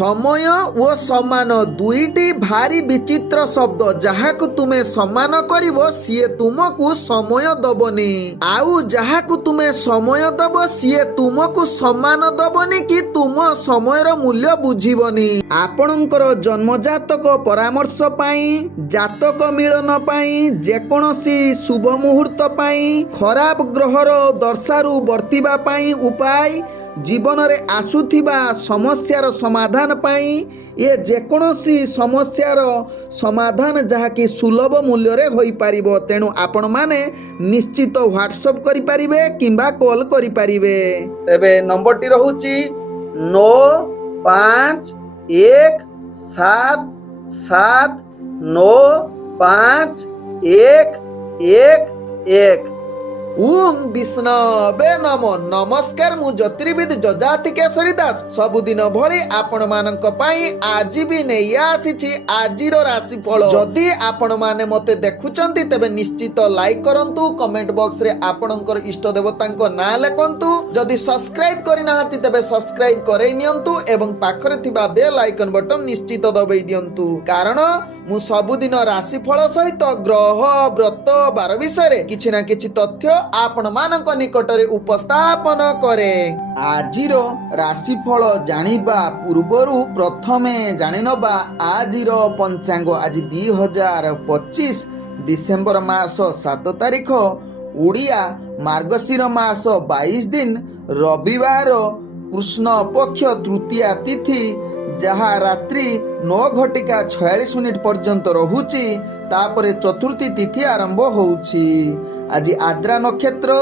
समय ओ समान दुईटी भारी विचित्र शब्द जहाकु तुमे समान करिवो सीए तुमको समय दबनी आउ जहाकु तुमे समय दब सीए तुमको समान दबनी कि तुम समयर मूल्य बुझिबनी। आपणकर जन्मजातक परामर्श पाई जातक मिलन पाई जेकोसी शुभ मुहूर्त पाई खराब ग्रहर दर्शारू वर्तिबा पाई उपाय जीवन रे आसुथिबा समस्यार समाधान पाई ये जेकोसी समस्यार समाधान जहाँकि सुलभ मूल्य रे होई पारिबो। तेणु आपण माने निश्चित व्हाट्सएप करि पारिबे किंबा कॉल करि पारिबे। तेबे नंबर टी रहूची 9517795111 ओम विष्णवे नमो। नमस्कार, मु ज्योतिर्विद जजाति केशरी दास सबुदिन भली आपण मानक पई आज भी नहीं आसीछि आजिर राशिफल। जदि आपण माने मते देखुचंती तेबे निश्चित लाइक करंतु, कमेंट बॉक्स रे आपणकर इष्ट देवतांको नाम लेखंतु। जदि सब्सक्राइब करि नाहंती तेबे सब्सक्राइब करै नियंतु एवं पाखरे थिबा बेल आइकन बटन निश्चित दबाई दियंतु, कारण मु सबुदिन राशिफल सहित ग्रह व्रत बार विषय किछि ना किछि तथ्य आपण मानक निकटरे उपस्थापन करे। आजिर राशिफल जानिबा पूर्वरु प्रथमे जानिनबा आजिर पंचांग। आज 2025 डिसेम्बर मास 7 तारिख ओडिया मार्गशीर मास 22 दिन रविवार कृष्ण पक्ष तृतीया तिथि जहाँ रात्रि 9:46 पर्यंत रहुची। तापरे चतुर्थी तिथि आरंभ होउची। आज आद्रा नक्षत्र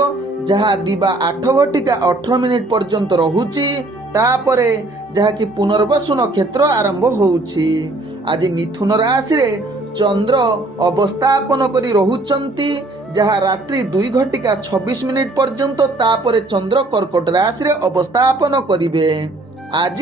जहाँ दिबा 8:18 पर्यंत रहुची। तापरे जहाँ कि पुनर्वसु नक्षत्र आरंभ होउची। आज मिथुन राशि रे चंद्र अवस्थापन करी रहुचंती जहाँ रात्रि 2:26 पर्यंत। तापरे चंद्र कर्कट राशि रे अवस्थापन करिवे। आज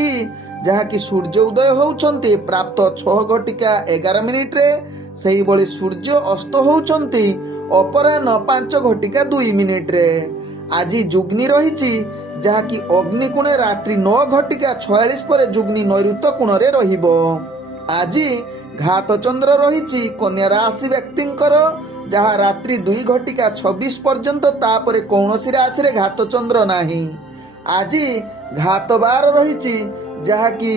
जहाँ कि सूर्य उदय होउचंती प्राप्त 6:11 रे, सेही बळी सूर्य अस्त होउचंती अपराह्न 5:02 रे। आज जुग्नि रहिची जहाँ कि अग्निकोण रात्रि 9:46 पर जुग्नि नैऋत्य कोण रे रहिबो। आज घात चंद्र रहिची कन्या राशि व्यक्तिंकर जहाँ रात्रि 2:26 पर्यंत। तापरे कौनसी राशि रे घात चंद्र नाही। आज घात बार रहिची जहाँ कि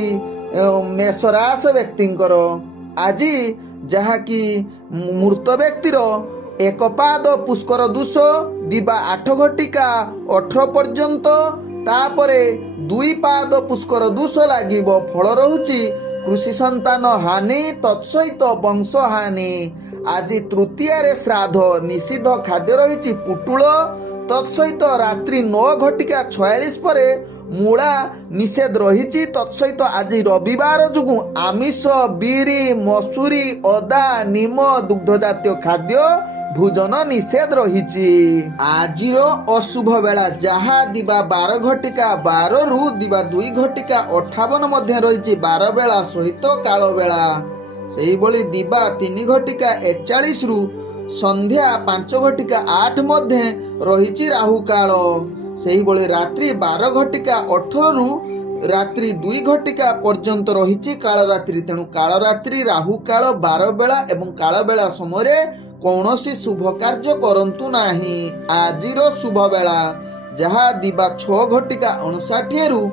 मेष राशि व्यक्तिंकर। आज जहाँ कि मृत व्यक्तिर एक पाद पुष्कर दूष दिबा 8:18 पर्यंत। तापरे 2 पाद पुष्कर दूष लागिब। फल रहुची कृषि संतान हानि तत्सहित वंश हानि। आज तृतीया रे श्राद्ध निषिद्ध खाद्य रहिची पुटुळ तत्सहित रात्रि 9:46 पर मूला निषेध रहिची। तत्सहित आज रविवार जुगु आमिष बिरी मसूरी अदा निम दुग्ध जातीय खाद्य भोजन निषेध रहिची। आजिर अशुभ बेला जहाँ दिबा 12:12 रु दिबा 2:58 मध्य रहिची 12 बेला सहित काल बेला। सेही बळी दिबा 3:41 रु संध्या 5:08 मध्य रहिची राहु काल। सेही बळे रात्रि 12:18 रु रात्रि 2 पर्यंत रहिची काल रात्रि। तेणु काल रात्रि राहु काल 12 बेला एवं काल बेला समय कौनसी शुभ कार्य करंतु नाही। आजिर शुभ बेला जहाँ दिबा 6:59 रु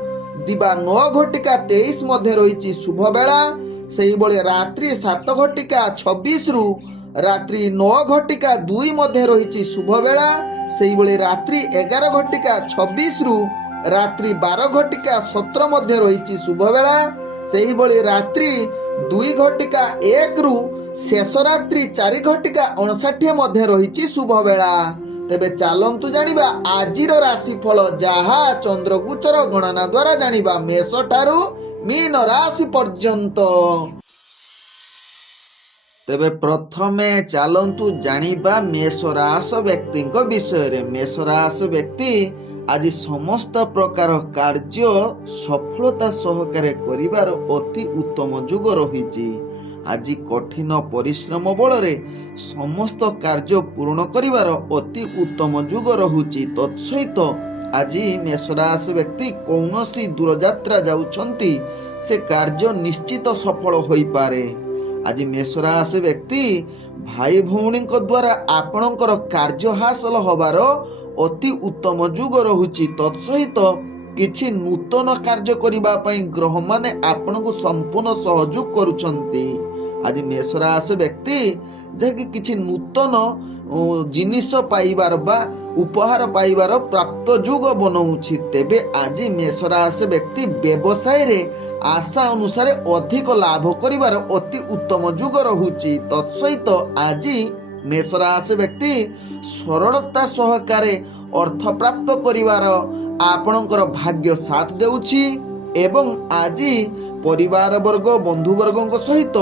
दिबा 9:23 मध्य रहिची शुभ बेला। सेही बळे रात्रि 7:26 रु रात्रि 9:02 मध्य रहिची शुभ बेला। सेही बळे रात्रि 11:26 रु रात्रि 12:17 मध्य रहिची शुभ बेला। सेही बळे रात्रि 2:01 रु शेष रात्रि 4:59 मध्य रहिची शुभ बेला। तेबे चालंतु जानिबा आजिर राशिफल जहा चंद्र गोचर गणना द्वारा जानिबा मेष ठारू मीन राशि पर्यंत। तेबे प्रथमे चालंतु जानिबा मेष राशि व्यक्ति विषय रे। मेष राशि व्यक्ति आज समस्त प्रकार कार्य सफलता सहकारे करिवार अति उत्तम जुग रहिछि। आज कठिन परिश्रम बल समस्त कार्य पूर्ण करिवार अति उत्तम जुग रहुछि। तत्सहित आज मेष राशि व्यक्ति कौनसी दूर यात्रा जाउछंती ସେ କାର୍ଯ୍ୟ ନିଶ୍ଚିତ ସଫଳ ହୋଇପାରେ। ଆଜି ମେଷ ରାଶି ବ୍ୟକ୍ତି ଭାଇ ଭଉଣୀଙ୍କ ଦ୍ୱାରା ଆପଣଙ୍କର କାର୍ଯ୍ୟ ହାସଲ ହେବାର ଅତି ଉତ୍ତମ ଯୁଗ ରହୁଛି। ତତ୍ସହିତ କିଛି ନୂତନ କାର୍ଯ୍ୟ କରିବା ପାଇଁ ଗ୍ରହମାନେ ଆପଣଙ୍କୁ ସମ୍ପୂର୍ଣ୍ଣ ସହଯୋଗ କରୁଛନ୍ତି। ଆଜି ମେଷ ରାଶି ବ୍ୟକ୍ତି ଯାହାକି କିଛି ନୂତନ ଜିନିଷ ପାଇବାର ବା ଉପହାର ପାଇବାର ପ୍ରାପ୍ତ ଯୁଗ ବନଉଛି। ତେବେ ଆଜି ମେଷ ରାଶି ବ୍ୟକ୍ତି ବ୍ୟବସାୟରେ ଆଶା ଅନୁସାରେ ଅଧିକ ଲାଭ କରିବାର ଅତି ଉତ୍ତମ ଯୁଗ ରହୁଛି। ତତ୍ସହିତ ଆଜି ମେଷ ରାଶି ବ୍ୟକ୍ତି ସରଳତା ସହକାରେ ଅର୍ଥ ପ୍ରାପ୍ତ କରିବାର ଆପଣଙ୍କର ଭାଗ୍ୟ ସାଥ ଦେଉଛି ଏବଂ ଆଜି ପରିବାର ବର୍ଗ ବନ୍ଧୁବର୍ଗଙ୍କ ସହିତ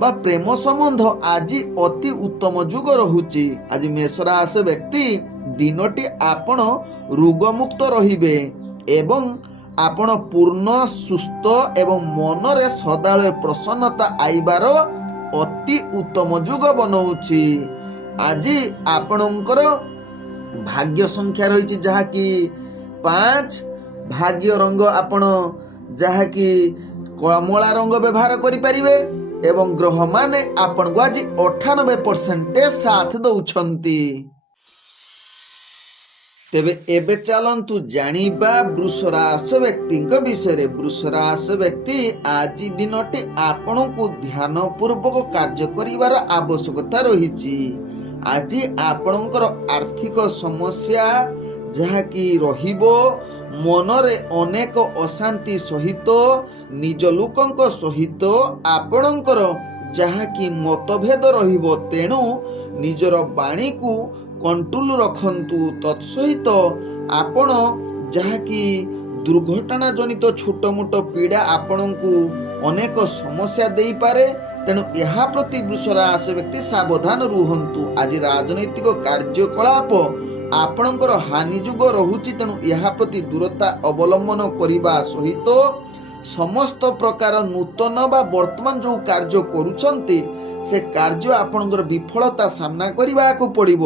ବା ପ୍ରେମ ସମ୍ବନ୍ଧ ଆଜି ଅତି ଉତ୍ତମ ଯୁଗ ରହୁଛି। ଆଜି ମେଷ ରାଶି ବ୍ୟକ୍ତି ଦିନଟି ଆପଣ ରୋଗମୁକ୍ତ ରହିବେ ଏବଂ ଆପଣ ପୂର୍ଣ୍ଣ ସୁସ୍ଥ ଏବଂ ମନରେ ସଦାବେଳେ ପ୍ରସନ୍ନତା ଆଇବାର ଅତି ଉତ୍ତମ ଯୁଗ ବନଉଛି। ଆଜି ଆପଣଙ୍କର ଭାଗ୍ୟ ସଂଖ୍ୟା ରହିଛି ଯାହାକି 5। ଭାଗ୍ୟ ରଙ୍ଗ ଆପଣ ଯାହାକି କମଳା ରଙ୍ଗ ବ୍ୟବହାର କରିପାରିବେ ଏବଂ ଗ୍ରହମାନେ ଆପଣଙ୍କୁ ଆଜି 98% ସାଥ ଦେଉଛନ୍ତି। ତେବେ ଏବେ ଚାଲନ୍ତୁ ଜାଣିବା ବୃଷ ରାଶି ବ୍ୟକ୍ତିଙ୍କ ବିଷୟରେ। ବୃଷ ରାଶି ବ୍ୟକ୍ତି ଆଜି ଦିନଟି ଆପଣଙ୍କୁ ଧ୍ୟାନ ପୂର୍ବକ କାର୍ଯ୍ୟ କରିବାର ଆବଶ୍ୟକତା ରହିଛି। ଆଜି ଆପଣଙ୍କର ଆର୍ଥିକ ସମସ୍ୟା ଯାହାକି ରହିବ, ମନରେ ଅନେକ ଅଶାନ୍ତି ସହିତ ନିଜ ଲୋକଙ୍କ ସହିତ ଆପଣଙ୍କର ଯାହାକି ମତଭେଦ ରହିବ। ତେଣୁ ନିଜର ବାଣୀକୁ କଣ୍ଟ୍ରୋଲ ରଖନ୍ତୁ। ତତ୍ସହିତ ଆପଣ ଯାହାକି ଦୁର୍ଘଟଣା ଜନିତ ଛୋଟ ମୋଟ ପୀଡ଼ା ଆପଣଙ୍କୁ ଅନେକ ସମସ୍ୟା ଦେଇପାରେ। ତେଣୁ ଏହା ପ୍ରତି ବୃଷ ରାଶି ବ୍ୟକ୍ତି ସାବଧାନ ରୁହନ୍ତୁ। ଆଜି ରାଜନୈତିକ କାର୍ଯ୍ୟକଳାପ ଆପଣଙ୍କର ହାନି ଯୁଗ ରହୁଛି। ତେଣୁ ଏହା ପ୍ରତି ଦୂରତା ଅବଲମ୍ବନ କରିବା ସହିତ ସମସ୍ତ ପ୍ରକାର ନୂତନ ବା ବର୍ତ୍ତମାନ ଯେଉଁ କାର୍ଯ୍ୟ କରୁଛନ୍ତି ସେ କାର୍ଯ୍ୟ ଆପଣଙ୍କର ବିଫଳତା ସାମ୍ନା କରିବାକୁ ପଡ଼ିବ।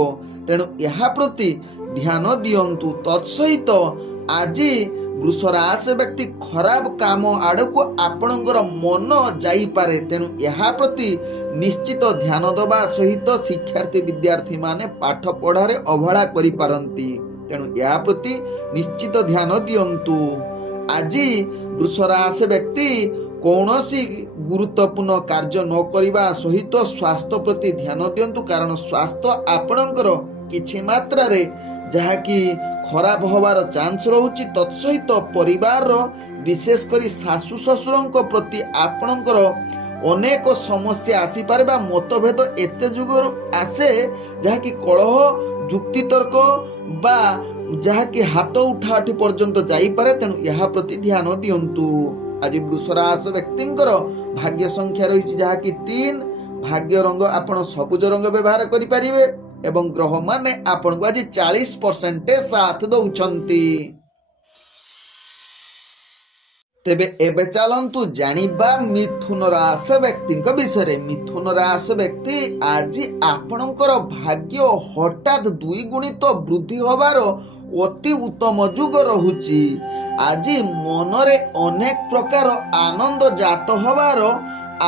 ତେଣୁ ଏହା ପ୍ରତି ଧ୍ୟାନ ଦିଅନ୍ତୁ। ତତ୍ସହିତ ଆଜି ବୃଷ ରାଶି ବ୍ୟକ୍ତି ଖରାପ କାମ ଆଡ଼କୁ ଆପଣଙ୍କର ମନ ଯାଇପାରେ। ତେଣୁ ଏହା ପ୍ରତି ନିଶ୍ଚିତ ଧ୍ୟାନ ଦେବା ସହିତ ଶିକ୍ଷାର୍ଥୀ ବିଦ୍ୟାର୍ଥୀମାନେ ପାଠ ପଢ଼ାରେ ଅବହେଳା କରିପାରନ୍ତି। ତେଣୁ ଏହା ପ୍ରତି ନିଶ୍ଚିତ ଧ୍ୟାନ ଦିଅନ୍ତୁ। ଆଜି ବୃଷ ରାଶି ବ୍ୟକ୍ତି କୌଣସି ଗୁରୁତ୍ୱପୂର୍ଣ୍ଣ କାର୍ଯ୍ୟ ନ କରିବା ସହିତ ସ୍ୱାସ୍ଥ୍ୟ ପ୍ରତି ଧ୍ୟାନ ଦିଅନ୍ତୁ, କାରଣ ସ୍ୱାସ୍ଥ୍ୟ ଆପଣଙ୍କର କିଛି ମାତ୍ରାରେ ଯାହାକି ଖରାପ ହେବାର ଚାନ୍ସ ରହୁଛି। ତତ୍ସହିତ ପରିବାରର ବିଶେଷ କରି ଶାଶୁ ଶ୍ୱଶୁରଙ୍କ ପ୍ରତି ଆପଣଙ୍କର ଅନେକ ସମସ୍ୟା ଆସିପାରେ ବା ମତଭେଦ ଏତେ ଯୁଗରୁ ଆସେ ଯାହାକି କଳହ ଯୁକ୍ତିତର୍କ ବା ଯାହାକି ହାତ ଉଠାଉଠି ପର୍ଯ୍ୟନ୍ତ ଯାଇପାରେ। ତେଣୁ ଏହା ପ୍ରତି ଧ୍ୟାନ ଦିଅନ୍ତୁ। ଆଜି ବୃଷ ରାଶି ବ୍ୟକ୍ତିଙ୍କର ଭାଗ୍ୟ ସଂଖ୍ୟା ରହିଛି ଯାହାକି 3। ଭାଗ୍ୟ ରଙ୍ଗ ଆପଣ ସବୁଜ ରଙ୍ଗ ବ୍ୟବହାର କରିପାରିବେ ଏବଂ ଗ୍ରହମାନେ ଆପଣଙ୍କୁ ଆଜି 40% ସାଥ ଦେଉଛନ୍ତି। ତେବେ ଏବେ ଚାଲନ୍ତୁ ଜାଣିବା ମିଥୁନ ରାଶି ବ୍ୟକ୍ତିଙ୍କ ବିଷୟରେ। ମିଥୁନ ରାଶି ବ୍ୟକ୍ତି ଆଜି ଆପଣଙ୍କର ଭାଗ୍ୟ ହଠାତ୍ 2 ଗୁଣିତ ବୃଦ୍ଧି ହେବାର ଅତି ଉତ୍ତମ ଯୁଗ ରହୁଛି। ଆଜି ମନରେ ଅନେକ ପ୍ରକାର ଆନନ୍ଦ ଜାତ ହେବାର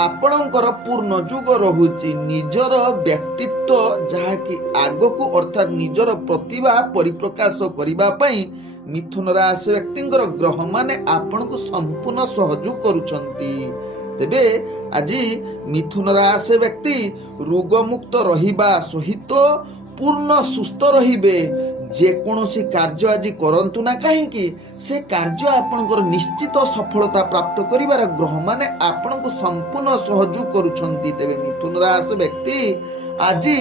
ଆପଣଙ୍କର ପୂର୍ଣ୍ଣ ଯୁଗ ରହୁଛି। ନିଜର ବ୍ୟକ୍ତିତ୍ୱ ଯାହାକି ଆଗକୁ ଅର୍ଥାତ୍ ନିଜର ପ୍ରତିଭା ପରିପ୍ରକାଶ କରିବା ପାଇଁ ମିଥୁନ ରାଶି ବ୍ୟକ୍ତିଙ୍କର ଗ୍ରହମାନେ ଆପଣଙ୍କୁ ସମ୍ପୂର୍ଣ୍ଣ ସହଯୋଗ କରୁଛନ୍ତି। ତେବେ ଆଜି ମିଥୁନ ରାଶି ବ୍ୟକ୍ତି ରୋଗମୁକ୍ତ ରହିବା ସହିତ ପୂର୍ଣ୍ଣ ସୁସ୍ଥ ରହିବେ। ଯେକୌଣସି କାର୍ଯ୍ୟ ଆଜି କରନ୍ତୁ ନା କାହିଁକି ସେ କାର୍ଯ୍ୟ ଆପଣଙ୍କର ନିଶ୍ଚିତ ସଫଳତା ପ୍ରାପ୍ତ କରିବାର ଗ୍ରହମାନେ ଆପଣଙ୍କୁ ସମ୍ପୂର୍ଣ୍ଣ ସହଯୋଗ କରୁଛନ୍ତି। ତେବେ ମିଥୁନ ରାଶି ବ୍ୟକ୍ତି ଆଜି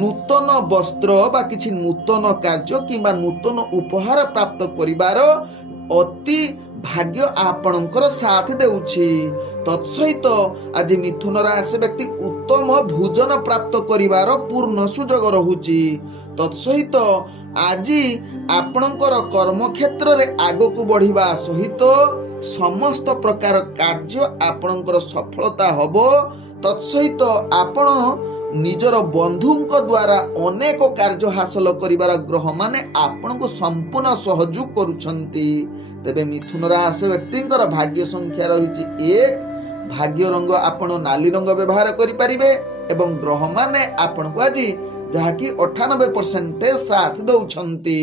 ନୂତନ ବସ୍ତ୍ର ବା କିଛି ନୂତନ କାର୍ଯ୍ୟ କିମ୍ବା ନୂତନ ଉପହାର ପ୍ରାପ୍ତ କରିବାର ଅତି ଭାଗ୍ୟ ଆପଣଙ୍କର ସାଥ ଦେଉଛି। ତତ୍ସହିତ ଆଜି ମିଥୁନ ରାଶି ବ୍ୟକ୍ତି ଉତ୍ତମ ଭୋଜନ ପ୍ରାପ୍ତ କରିବାର ପୂର୍ଣ୍ଣ ସୁଯୋଗ ରହୁଛି। ତତ୍ସହିତ ଆଜି ଆପଣଙ୍କର କର୍ମକ୍ଷେତ୍ରରେ ଆଗକୁ ବଢ଼ିବା ସହିତ ସମସ୍ତ ପ୍ରକାର କାର୍ଯ୍ୟ ଆପଣଙ୍କର ସଫଳତା ହେବ। ତତ୍ସହିତ ଆପଣ ନିଜର ବନ୍ଧୁଙ୍କ ଦ୍ୱାରା ଅନେକ କାର୍ଯ୍ୟ ହାସଲ କରିବାର ଗ୍ରହମାନେ ଆପଣଙ୍କୁ ସମ୍ପୂର୍ଣ୍ଣ ସହଯୋଗ କରୁଛନ୍ତି। ତେବେ ମିଥୁନ ରାଶି ବ୍ୟକ୍ତିଙ୍କର ଭାଗ୍ୟ ସଂଖ୍ୟା ରହିଛି 1। ଭାଗ୍ୟ ରଙ୍ଗ ଆପଣ ନାଲି ରଙ୍ଗ ବ୍ୟବହାର କରିପାରିବେ ଏବଂ ଗ୍ରହମାନେ ଆପଣଙ୍କୁ ଆଜି ଯାହାକି 98% ସାଥ ଦଉଛନ୍ତି।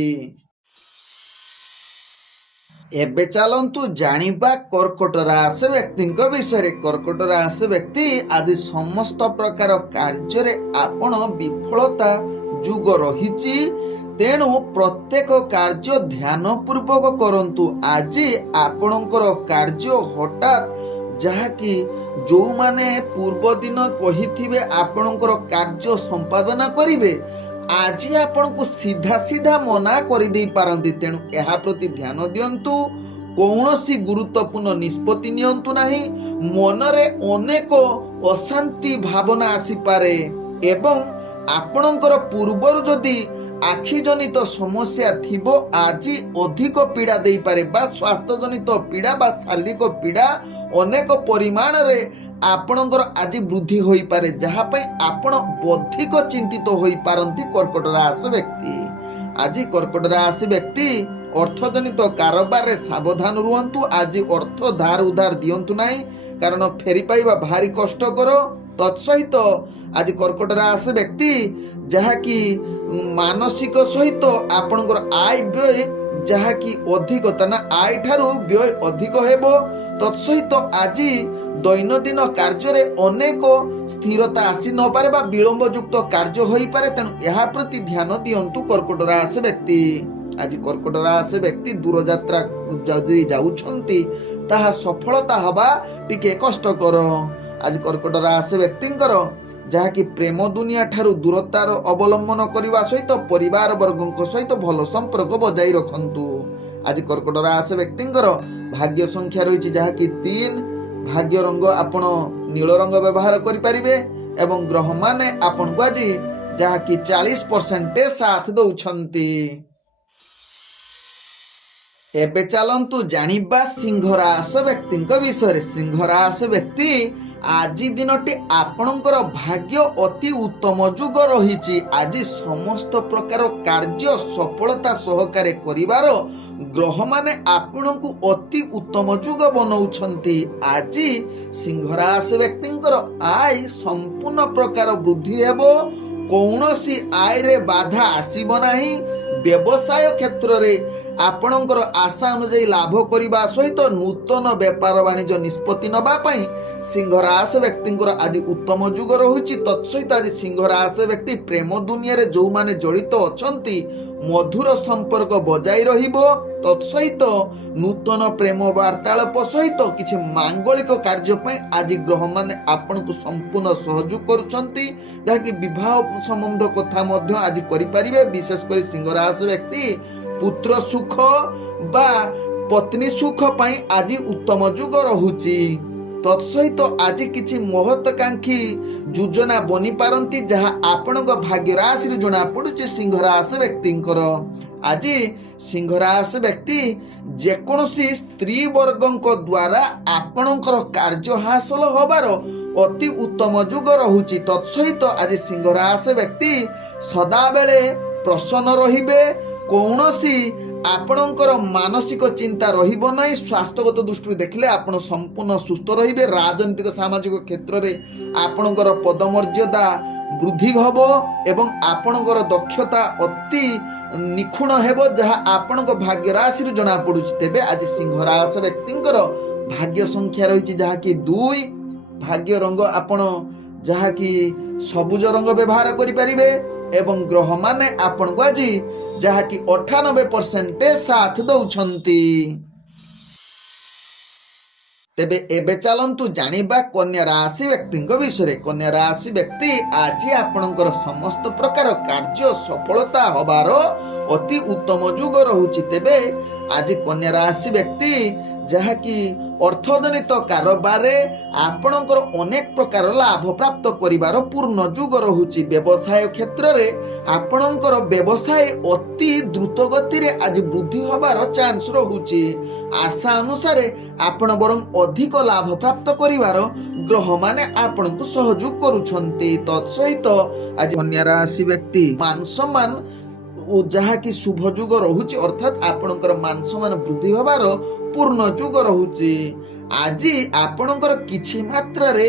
ଏବେ ଚାଲନ୍ତୁ ଜାଣିବା କର୍କଟ ରାଶି ବ୍ୟକ୍ତିଙ୍କ ବିଷୟରେ। କର୍କଟ ରାଶି ବ୍ୟକ୍ତି ଆଜି ସମସ୍ତ ପ୍ରକାର କାର୍ଯ୍ୟରେ ଆପଣ ବିଫଳତା ଯୋଗ ରହିଛି, ତେଣୁ ପ୍ରତ୍ୟେକ କାର୍ଯ୍ୟ ଧ୍ୟାନ ପୂର୍ବକ କରନ୍ତୁ। ଆଜି ଆପଣଙ୍କର କାର୍ଯ୍ୟ ହଠାତ୍ ଯାହାକି ଯେଉଁମାନେ ପୂର୍ବ ଦିନ କହିଥିବେ ଆପଣଙ୍କର କାର୍ଯ୍ୟ ସମ୍ପାଦନ କରିବେ, ଆଜି ଆପଣଙ୍କୁ ସିଧା ମନା କରିଦେଇ ପାରନ୍ତି। ତେଣୁ ଏହା ପ୍ରତି ଧ୍ୟାନ ଦିଅନ୍ତୁ। କୌଣସି ଗୁରୁତ୍ୱପୂର୍ଣ୍ଣ ନିଷ୍ପତ୍ତି ନିଅନ୍ତୁ ନାହିଁ। ମନରେ ଅନେକ ଅଶାନ୍ତି ଭାବନା ଆସିପାରେ ଏବଂ ଆପଣଙ୍କର ପୂର୍ବରୁ ଯଦି ଆଖି ଜନିତ ସମସ୍ୟା ଥିବ, ଆଜି ଅଧିକ ପୀଡ଼ା ଦେଇପାରେ ବା ସ୍ୱାସ୍ଥ୍ୟଜନିତ ପୀଡ଼ା ବା ଶାରୀରିକ ପୀଡ଼ା ଅନେକ ପରିମାଣରେ ଆପଣଙ୍କର ଆଜି ବୃଦ୍ଧି ହୋଇପାରେ, ଯାହା ପାଇଁ ଆପଣ ଅଧିକ ଚିନ୍ତିତ ହୋଇପାରନ୍ତି। କର୍କଟ ରାଶି ବ୍ୟକ୍ତି ଆଜି କର୍କଟ ରାଶି ବ୍ୟକ୍ତି ଅର୍ଥଜନିତ କାରବାରରେ ସାବଧାନ ରୁହନ୍ତୁ। ଆଜି ଅର୍ଥ ଧାର ଉଧାର ଦିଅନ୍ତୁ ନାହିଁ, କାରଣ ଫେରି ପାଇବା ଭାରି କଷ୍ଟକର। ତତ୍ସହିତ ଆଜି କର୍କଟ ରାଶି ବ୍ୟକ୍ତି ଯାହାକି ମାନସିକ ସହିତ ଆପଣଙ୍କର ଆୟ ବ୍ୟୟ ଯାହାକି ଅଧିକ ଆୟ ଠାରୁ ବ୍ୟୟ ଅଧିକ ହେବ। ତତ୍ସହିତ ଆଜି ଦୈନନ୍ଦିନ କାର୍ଯ୍ୟରେ ଅନେକ ସ୍ଥିରତା ଆସି ନପାରେ ବା ବିଳମ୍ବ ଯୁକ୍ତ କାର୍ଯ୍ୟ ହୋଇପାରେ, ତେଣୁ ଏହା ପ୍ରତି ଧ୍ୟାନ ଦିଅନ୍ତୁ କର୍କଟ ରାଶି ବ୍ୟକ୍ତି। ଆଜି କର୍କଟ ରାଶି ବ୍ୟକ୍ତି ଦୂରଯାତ୍ରା ଯଦି ଯାଉଛନ୍ତି ତାହା ସଫଳତା ହେବା ଟିକେ କଷ୍ଟକର। ଆଜି କର୍କଟ ରାଶି ବ୍ୟକ୍ତିଙ୍କର ଯାହାକି ପ୍ରେମ ଦୁନିଆ ଠାରୁ ଦୂରତାର ଅବଲମ୍ବନ କରିବା ସହିତ ପରିବାର ବର୍ଗଙ୍କ ସହିତ ଭଲ ସମ୍ପର୍କ ବଜାଇ ରଖନ୍ତୁ। ଆଜି କର୍କଟ ରାଶି ବ୍ୟକ୍ତିଙ୍କର ଭାଗ୍ୟ ସଂଖ୍ୟା ରହିଛି ଯାହାକି 3। ଭାଗ୍ୟ ରଙ୍ଗ ଆପଣ ନୀଳ ରଙ୍ଗ ବ୍ୟବହାର କରିପାରିବେ ଏବଂ ଗ୍ରହମାନେ ଆପଣଙ୍କୁ ଆଜି ଯାହାକି 40% ସାଥ ଦଉଛନ୍ତି। ଏବେ ଚାଲନ୍ତୁ ଜାଣିବା ସିଂହ ରାଶି ବ୍ୟକ୍ତିଙ୍କ ବିଷୟରେ। ସିଂହ ରାଶି ବ୍ୟକ୍ତି ଆଜି ଦିନଟି ଆପଣଙ୍କର ଭାଗ୍ୟ ଅତି ଉତ୍ତମ ଯୋଗ ରହିଛି। ଆଜି ସମସ୍ତ ପ୍ରକାର କାର୍ଯ୍ୟ ସଫଳତା ସହକାରେ କରିବାର ଗ୍ରହମାନେ ଆପଣଙ୍କୁ ଅତି ଉତ୍ତମ ଯୋଗ ବନଉଛନ୍ତି। ଆଜି ସିଂହ ରାଶି ବ୍ୟକ୍ତିଙ୍କର ଆୟ ସମ୍ପୂର୍ଣ୍ଣ ପ୍ରକାର ବୃଦ୍ଧି ହେବ। କୌଣସି ଆୟରେ ବାଧା ଆସିବ ନାହିଁ। ବ୍ୟବସାୟ କ୍ଷେତ୍ରରେ ଆପଣଙ୍କର ଆଶା ଅନୁଯାୟୀ ଲାଭ କରିବା ସହିତ ନୂତନ ବେପାର ବାଣିଜ୍ୟ ନିଷ୍ପତ୍ତି ନେବା ପାଇଁ ସିଂହ ରାଶି ବ୍ୟକ୍ତିଙ୍କର ଆଜି ଉତ୍ତମ ଯୁଗ ରହୁଛି। ତତ୍ସହିତ ଆଜି ସିଂହ ରାଶି ବ୍ୟକ୍ତି ପ୍ରେମ ଦୁନିଆରେ ଯେଉଁମାନେ ଜଡ଼ିତ ଅଛନ୍ତି ମଧୁର ସମ୍ପର୍କ ବଜାଇ ରହିବ। ତତ୍ସହିତ ନୂତନ ପ୍ରେମ ବାର୍ତ୍ତାଳାପ ସହିତ କିଛି ମାଙ୍ଗଳିକ କାର୍ଯ୍ୟ ପାଇଁ ଆଜି ଗ୍ରହମାନେ ଆପଣଙ୍କୁ ସମ୍ପୂର୍ଣ୍ଣ ସହଯୋଗ କରୁଛନ୍ତି, ଯାହାକି ବିବାହ ସମ୍ବନ୍ଧ କଥା ମଧ୍ୟ ଆଜି କରିପାରିବେ। ବିଶେଷ କରି ସିଂହ ରାଶି ବ୍ୟକ୍ତି ପୁତ୍ର ସୁଖ ବା ପତ୍ନୀ ସୁଖ ପାଇଁ ଆଜି ଉତ୍ତମ ଯୁଗ ରହୁଛି। ତତ୍ସହିତ ଆଜି କିଛି ମହତ୍କାଂକ୍ଷୀ ଯୋଜନା ବନିପାରନ୍ତି, ଯାହା ଆପଣଙ୍କ ଭାଗ୍ୟ ରାଶିରୁ ଜଣାପଡ଼ୁଛି ସିଂହ ରାଶି ବ୍ୟକ୍ତିଙ୍କର। ଆଜି ସିଂହ ରାଶି ବ୍ୟକ୍ତି ଯେକୌଣସି ସ୍ତ୍ରୀ ବର୍ଗଙ୍କ ଦ୍ୱାରା ଆପଣଙ୍କର କାର୍ଯ୍ୟ ହାସଲ ହେବାର ଅତି ଉତ୍ତମ ଯୁଗ ରହୁଛି। ତତ୍ସହିତ ଆଜି ସିଂହ ରାଶି ବ୍ୟକ୍ତି ସଦାବେଳେ ପ୍ରସନ୍ନ ରହିବେ। କୌଣସି ଆପଣଙ୍କର ମାନସିକ ଚିନ୍ତା ରହିବ ନାହିଁ। ସ୍ୱାସ୍ଥ୍ୟଗତ ଦୃଷ୍ଟିରୁ ଦେଖିଲେ ଆପଣ ସମ୍ପୂର୍ଣ୍ଣ ସୁସ୍ଥ ରହିବେ। ରାଜନୈତିକ ସାମାଜିକ କ୍ଷେତ୍ରରେ ଆପଣଙ୍କର ପଦମର୍ଯ୍ୟାଦା ବୃଦ୍ଧି ହେବ ଏବଂ ଆପଣଙ୍କର ଦକ୍ଷତା ଅତି ନିଖୁଣ ହେବ, ଯାହା ଆପଣଙ୍କ ଭାଗ୍ୟ ରାଶିରୁ ଜଣାପଡ଼ୁଛି। ତେବେ ଆଜି ସିଂହ ରାଶି ବ୍ୟକ୍ତିଙ୍କର ଭାଗ୍ୟ ସଂଖ୍ୟା ରହିଛି ଯାହାକି 2। ଭାଗ୍ୟ ରଙ୍ଗ ଆପଣ ଯାହାକି ସବୁଜ ରଙ୍ଗ ବ୍ୟବହାର କରିପାରିବେ ଏବଂ ଗ୍ରହମାନେ ଆପଣଙ୍କୁ ଆଜି ଯାହାକି 98% ସାଥ ଦଉଛନ୍ତି। ତେବେ ଏବେ ଚାଲନ୍ତୁ ଜାଣିବା କନ୍ୟା ରାଶି ବ୍ୟକ୍ତିଙ୍କ ବିଷୟରେ। କନ୍ୟା ରାଶି ବ୍ୟକ୍ତି ଆଜି ଆପଣଙ୍କର ସମସ୍ତ ପ୍ରକାର କାର୍ଯ୍ୟ ସଫଳତା ହେବାର ଅତି ଉତ୍ତମ ଯୁଗ ରହୁଛି। ତେବେ ଆଜି କନ୍ୟା ରାଶି ବ୍ୟକ୍ତି ଯାହାକି ଅର୍ଥଜନିତ କାରବାରରେ ଆପଣଙ୍କର ଅନେକ ପ୍ରକାର ଲାଭ ପ୍ରାପ୍ତ କରିବାର ପୂର୍ଣ୍ଣ ଯୁଗ ରହୁଛି। ବ୍ୟବସାୟ କ୍ଷେତ୍ରରେ ଆପଣଙ୍କର ବ୍ୟବସାୟ ଅତି ଦ୍ରୁତ ଗତିରେ ଆଜି ବୃଦ୍ଧି ହେବାର ଚାନ୍ସ ରହୁଛି। ଆଶା ଅନୁସାରେ ଆପଣ ବରଂ ଅଧିକ ଲାଭ ପ୍ରାପ୍ତ କରିବାର ଗ୍ରହମାନେ ଆପଣଙ୍କୁ ସହଯୋଗ କରୁଛନ୍ତି। ତତ୍ସହିତ ଆଜି କନ୍ୟା ରାଶି ବ୍ୟକ୍ତି ମାନ ସମ୍ମାନ ଯାହାକି ଶୁଭ ଯୁଗ ରହୁଛି, ଅର୍ଥାତ୍ ଆପଣଙ୍କର ମାନ ସମ୍ମାନ ବୃଦ୍ଧି ହେବାର ପୂର୍ଣ୍ଣ ଯୁଗ ରହୁଛି। ଆଜି ଆପଣଙ୍କର କିଛି ମାତ୍ରାରେ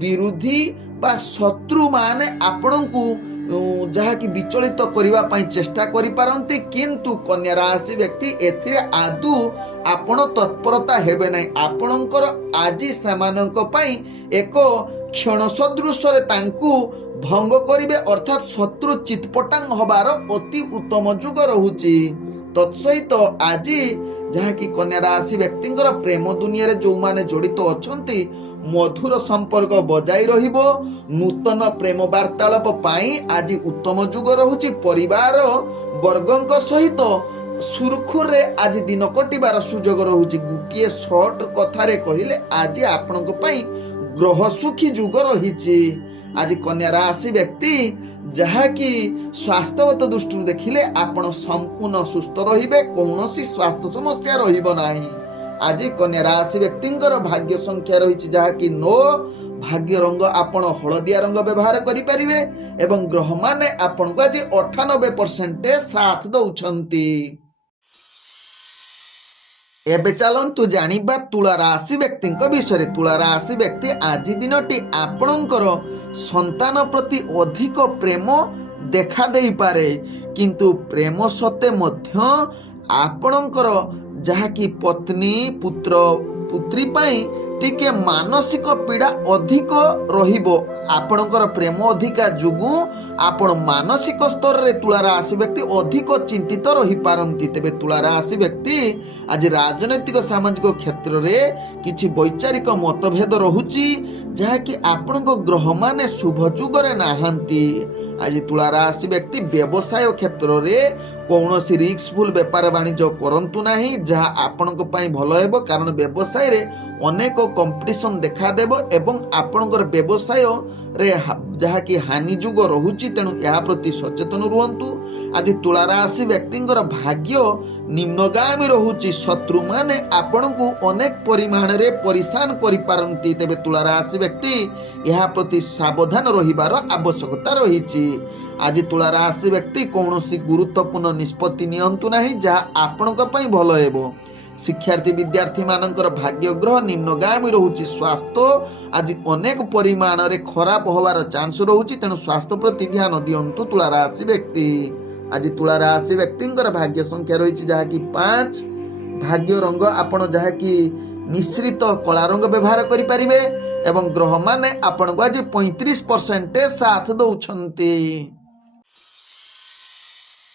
ବିରୋଧୀ ବା ଶତ୍ରୁ ମାନେ ଆପଣଙ୍କୁ ଯାହାକି ବିଚଳିତ କରିବା ପାଇଁ ଚେଷ୍ଟା କରିପାରନ୍ତି, କିନ୍ତୁ କନ୍ୟା ରାଶି ବ୍ୟକ୍ତି ଏଥିରେ ଆଦୌ ଆପଣ ତତ୍ପରତା ହେବେ ନାହିଁ। ଆପଣଙ୍କର ଆଜି ସେମାନଙ୍କ ପାଇଁ ଏକ କ୍ଷଣ ସଦୃଶରେ ତାଙ୍କୁ ଭଙ୍ଗ କରିବେ, ଅର୍ଥାତ୍ ଶତ୍ରୁ ଚିତପଟାଙ୍ଗ ହେବାର ଅତି ଉତ୍ତମ ଯୁଗ ରହୁଛି। ତତ୍ସହିତ ଆଜି ଯାହାକି କନ୍ୟା ରାଶି ବ୍ୟକ୍ତିଙ୍କର ପ୍ରେମ ଦୁନିଆରେ ଯେଉଁମାନେ ଜଡ଼ିତ ଅଛନ୍ତି, ମଧୁର ସମ୍ପର୍କ ବଜାଇ ରହିବ। ନୂତନ ପ୍ରେମ ବାର୍ତ୍ତାଳାପ ପାଇଁ ଆଜି ଉତ୍ତମ ଯୁଗ ରହୁଛି। ପରିବାର ବର୍ଗଙ୍କ ସହିତ ସୁରୁଖୁରୁରେ ଆଜି ଦିନ କଟିବାର ସୁଯୋଗ ରହୁଛି। ଗୋଟିଏ ସର୍ଟ କଥାରେ କହିଲେ ଆଜି ଆପଣଙ୍କ ପାଇଁ ଗ୍ରହ ସୁଖୀ ଯୁଗ ରହିଛି। ଆଜି କନ୍ୟା ରାଶି ବ୍ୟକ୍ତି ଯାହାକି ସ୍ୱାସ୍ଥ୍ୟଗତ ଦୃଷ୍ଟିରୁ ଦେଖିଲେ ଆପଣ ସମ୍ପୂର୍ଣ୍ଣ ସୁସ୍ଥ ରହିବେ, କୌଣସି ସ୍ୱାସ୍ଥ୍ୟ ସମସ୍ୟା ରହିବ ନାହିଁ। ଆଜି କନ୍ୟା ରାଶି ବ୍ୟକ୍ତିଙ୍କର ଭାଗ୍ୟ ସଂଖ୍ୟା ରହିଛି ଯାହାକି 9। ଭାଗ୍ୟ ରଙ୍ଗ ଆପଣ ହଳଦିଆ ରଙ୍ଗ ବ୍ୟବହାର କରିପାରିବେ ଏବଂ ଗ୍ରହମାନେ ଆପଣଙ୍କୁ ଆଜି 98% ସାଥ ଦଉଛନ୍ତି। ଏବେ ଚାଲନ୍ତୁ ଜାଣିବା ତୁଳା ରାଶି ବ୍ୟକ୍ତିଙ୍କ ବିଷୟରେ। ତୁଳା ରାଶି ବ୍ୟକ୍ତି ଆଜି ଦିନଟି ଆପଣଙ୍କର ସନ୍ତାନ ପ୍ରତି ଅଧିକ ପ୍ରେମ ଦେଖା ଦେଇପାରେ, କିନ୍ତୁ ପ୍ରେମ ସତ୍ତ୍ୱେ ମଧ୍ୟ ଆପଣଙ୍କର ଯାହାକି ପତ୍ନୀ ପୁତ୍ର ପୁତ୍ରୀ ପାଇଁ ଟିକେ ମାନସିକ ପୀଡ଼ା ଅଧିକ ରହିବ। ଆପଣଙ୍କର ପ୍ରେମ ଅଧିକା ଯୋଗୁଁ ଆପଣ ମାନସିକ ସ୍ତରରେ ତୁଳା ରାଶି ବ୍ୟକ୍ତି ଅଧିକ ଚିନ୍ତିତ ରହିପାରନ୍ତି। ତେବେ ତୁଳା ରାଶି ବ୍ୟକ୍ତି ଆଜି ରାଜନୈତିକ ସାମାଜିକ କ୍ଷେତ୍ରରେ କିଛି ବୈଚାରିକ ମତଭେଦ ରହୁଛି, ଯାହାକି ଆପଣଙ୍କ ଗ୍ରହମାନେ ଶୁଭ ଯୁଗରେ ନାହାନ୍ତି। ଆଜି ତୁଳା ରାଶି ବ୍ୟକ୍ତି ବ୍ୟବସାୟ କ୍ଷେତ୍ରରେ କୌଣସି ରିସ୍କଫୁଲ ବେପାର ବାଣିଜ୍ୟ କରନ୍ତୁ ନାହିଁ, ଯାହା ଆପଣଙ୍କ ପାଇଁ ଭଲ ହେବ। କାରଣ ବ୍ୟବସାୟରେ ଅନେକ କମ୍ପିଟିସନ ଦେଖାଦେବ ଏବଂ ଆପଣଙ୍କର ବ୍ୟବସାୟରେ ଯାହାକି ହାନି ଯୁଗ ରହୁଛି, ତେଣୁ ଏହା ପ୍ରତି ସଚେତନ ରୁହନ୍ତୁ। ଆଜି ତୁଳା ରାଶି ବ୍ୟକ୍ତିଙ୍କର ଭାଗ୍ୟ ନିମ୍ନଗାମୀ ରହୁଛି। ଶତ୍ରୁମାନେ ଆପଣଙ୍କୁ ଅନେକ ପରିମାଣରେ ପରିଶାନ କରିପାରନ୍ତି। ତେବେ ତୁଳା ରାଶି ବ୍ୟକ୍ତି ଏହା ପ୍ରତି ସାବଧାନ ରହିବାର ଆବଶ୍ୟକତା ରହିଛି। ଆଜି ତୁଳା ରାଶି ବ୍ୟକ୍ତି କୌଣସି ଗୁରୁତ୍ୱପୂର୍ଣ୍ଣ ନିଷ୍ପତ୍ତି ନିଅନ୍ତୁ ନାହିଁ, ଯାହା ଆପଣଙ୍କ ପାଇଁ ଭଲ ହେବ। ଶିକ୍ଷାର୍ଥୀ ବିଦ୍ୟାର୍ଥୀ ମାନଙ୍କର ଭାଗ୍ୟ ଗ୍ରହ ନିମ୍ନଗାମୀ ରହୁଛି। ସ୍ୱାସ୍ଥ୍ୟ ଆଜି ଅନେକ ପରିମାଣରେ ଖରାପ ହେବାର ଚାନ୍ସ ରହୁଛି, ତେଣୁ ସ୍ୱାସ୍ଥ୍ୟ ପ୍ରତି ଧ୍ୟାନ ଦିଅନ୍ତୁ ତୁଳା ରାଶି ବ୍ୟକ୍ତି। ଆଜି ତୁଳା ରାଶି ବ୍ୟକ୍ତିଙ୍କର ଭାଗ୍ୟ ସଂଖ୍ୟା ରହିଛି ଯାହାକି 5। ଭାଗ୍ୟ ରଙ୍ଗ ଆପଣ ଯାହାକି ମିଶ୍ରିତ କଳା ରଙ୍ଗ ବ୍ୟବହାର କରିପାରିବେ ଏବଂ ଗ୍ରହମାନେ ଆପଣଙ୍କୁ ଆଜି 35% ସାଥ ଦଉଛନ୍ତି।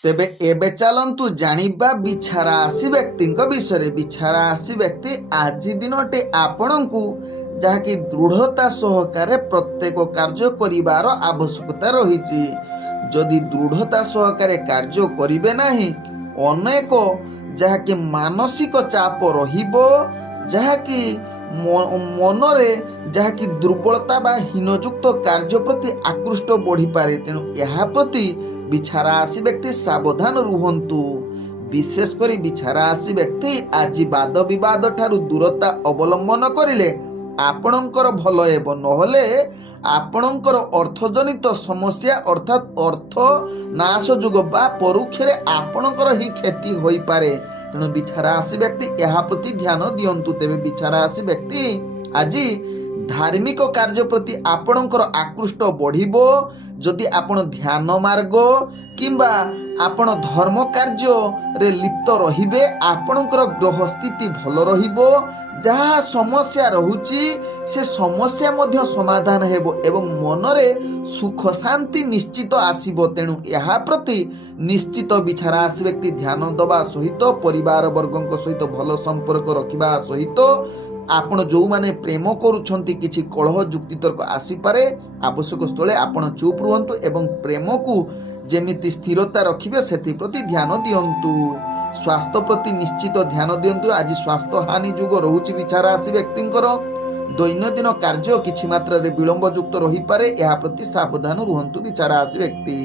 ତେବେ ଏବେ ଚାଲନ୍ତୁ ଜାଣିବା ବିଛା ରାଶି ବ୍ୟକ୍ତିଙ୍କ ବିଷୟରେ। ବିଛା ରାଶି ବ୍ୟକ୍ତି ଆଜି ଦିନଟି ଆପଣଙ୍କୁ ଯାହାକି ଦୃଢ଼ତା ସହକାରେ ପ୍ରତ୍ୟେକ କାର୍ଯ୍ୟ କରିବାର ଆବଶ୍ୟକତା ରହିଛି। ଯଦି ଦୃଢ଼ତା ସହକାରେ କାର୍ଯ୍ୟ କରିବେ ନାହିଁ, ଅନେକ ଯାହାକି ମାନସିକ ଚାପ ରହିବ, ଯାହାକି ମନରେ ଯାହାକି ଦୁର୍ବଳତା ବା ହୀନଯୁକ୍ତ କାର୍ଯ୍ୟ ପ୍ରତି ଆକୃଷ୍ଟ ବଢ଼ିପାରେ। ତେଣୁ ଏହା ପ୍ରତି ବିଛା ରାଶି ବ୍ୟକ୍ତି ସାବଧାନ ରୁହନ୍ତୁ। ବିଶେଷ କରି ବିଛା ରାଶି ବ୍ୟକ୍ତି ଆଜି ବାଦ ବିବାଦ ଠାରୁ ଦୂରତା ଅବଲମ୍ବନ କରିଲେ ଆପଣଙ୍କର ଭଲ ହେବ, ନହେଲେ ଆପଣଙ୍କର ଅର୍ଥଜନିତ ସମସ୍ୟା ଅର୍ଥାତ୍ ଅର୍ଥ ନାଶ ଯୋଗ ବା ପରୋକ୍ଷରେ ଆପଣଙ୍କର ହିଁ କ୍ଷତି ହୋଇପାରେ। ତେଣୁ ବିଛା ରାଶି ବ୍ୟକ୍ତି ଏହା ପ୍ରତି ଧ୍ୟାନ ଦିଅନ୍ତୁ। ତେବେ ବିଛା ରାଶି ବ୍ୟକ୍ତି ଆଜି ଧାର୍ମିକ କାର୍ଯ୍ୟ ପ୍ରତି ଆପଣଙ୍କର ଆକୃଷ୍ଟ ବଢ଼ିବ। ଯଦି ଆପଣ ଧ୍ୟାନ ମାର୍ଗ କିମ୍ବା ଆପଣ ଧର୍ମ କାର୍ଯ୍ୟରେ ଲିପ୍ତ ରହିବେ, ଆପଣଙ୍କର ଗ୍ରହ ସ୍ଥିତି ଭଲ ରହିବ। ଯାହା ସମସ୍ୟା ରହୁଛି ସେ ସମସ୍ୟା ମଧ୍ୟ ସମାଧାନ ହେବ ଏବଂ ମନରେ ସୁଖ ଶାନ୍ତି ନିଶ୍ଚିତ ଆସିବ। ତେଣୁ ଏହା ପ୍ରତି ନିଶ୍ଚିତ ବିଛା ରାଶି ବ୍ୟକ୍ତି ଧ୍ୟାନ ଦେବା ସହିତ ପରିବାର ବର୍ଗଙ୍କ ସହିତ ଭଲ ସମ୍ପର୍କ ରଖିବା ସହିତ ଆପଣ ଯେଉଁମାନେ ପ୍ରେମ କରୁଛନ୍ତି କିଛି କଳହ ଯୁକ୍ତିତର୍କ ଆସିପାରେ, ଆବଶ୍ୟକ ସ୍ଥଳେ ଆପଣ ଚୁପ୍ ରୁହନ୍ତୁ ଏବଂ ପ୍ରେମକୁ ଯେମିତି ସ୍ଥିରତା ରଖିବେ ସେଥିପ୍ରତି ଧ୍ୟାନ ଦିଅନ୍ତୁ। ସ୍ୱାସ୍ଥ୍ୟ ପ୍ରତି ନିଶ୍ଚିତ ଧ୍ୟାନ ଦିଅନ୍ତୁ। ଆଜି ସ୍ୱାସ୍ଥ୍ୟ ହାନି ଯୁଗ ରହୁଛି ବିଛା ରାଶି ବ୍ୟକ୍ତିଙ୍କର। ଦୈନନ୍ଦିନ କାର୍ଯ୍ୟ କିଛି ମାତ୍ରାରେ ବିଳମ୍ବ ଯୁକ୍ତ ରହିପାରେ, ଏହା ପ୍ରତି ସାବଧାନ ରୁହନ୍ତୁ ବିଛା ରାଶି ବ୍ୟକ୍ତି।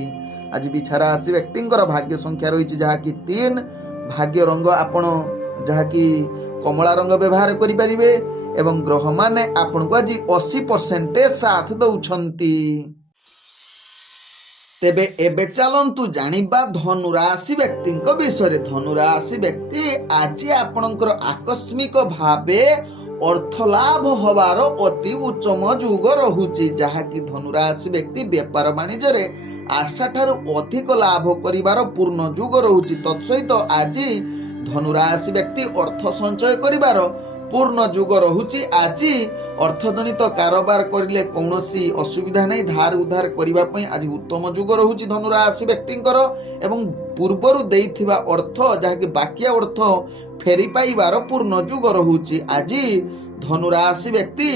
ଆଜି ବିଛା ରାଶି ବ୍ୟକ୍ତିଙ୍କର ଭାଗ୍ୟ ସଂଖ୍ୟା ରହିଛି ଯାହାକି 3। ଭାଗ୍ୟ ରଙ୍ଗ ଆପଣ ଯାହାକି କମଳା ରଙ୍ଗ ବ୍ୟବହାର କରିପାରିବେ ଏବଂ ଗ୍ରହମାନେ ଆପଣଙ୍କୁ ଆଜି 80% ସାଥ ଦଉଛନ୍ତି। ତେବେ ଏବେ ଚାଲନ୍ତୁ ଜାଣିବା ଧନୁ ରାଶି ବ୍ୟକ୍ତିଙ୍କ ବିଷୟରେ। ଧନୁ ରାଶି ବ୍ୟକ୍ତି ଆଜି ଆପଣଙ୍କର ଆକସ୍ମିକ ଭାବେ ଅର୍ଥ ଲାଭ ହବାର ଅତି ଉତ୍ତମ ଯୁଗ ରହୁଛି, ଯାହାକି ଧନୁ ରାଶି ବ୍ୟକ୍ତି ବେପାର ବାଣିଜ୍ୟରେ ଆଶା ଠାରୁ ଅଧିକ ଲାଭ କରିବାର ପୂର୍ଣ୍ଣ ଯୁଗ ରହୁଛି। ତତ୍ସହିତ ଆଜି ଧନୁ ରାଶି ବ୍ୟକ୍ତି ଅର୍ଥ ସଞ୍ଚୟ କରିବାର ପୂର୍ଣ୍ଣ ଯୁଗ ରହୁଛି। ଆଜି ଅର୍ଥଜନିତ କାରବାର କରିଲେ କୌଣସି ଅସୁବିଧା ନାହିଁ। ଧାର ଉଧାର କରିବା ପାଇଁ ଆଜି ଉତ୍ତମ ଯୁଗ ରହୁଛି ଧନୁ ରାଶି ବ୍ୟକ୍ତିଙ୍କର ଏବଂ ପୂର୍ବରୁ ଦେଇଥିବା ଅର୍ଥ ଯାହାକି ବାକିଆ ଅର୍ଥ ଫେରି ପାଇବାର ପୂର୍ଣ୍ଣ ଯୁଗ ରହୁଛି। ଆଜି ଧନୁ ରାଶି ବ୍ୟକ୍ତି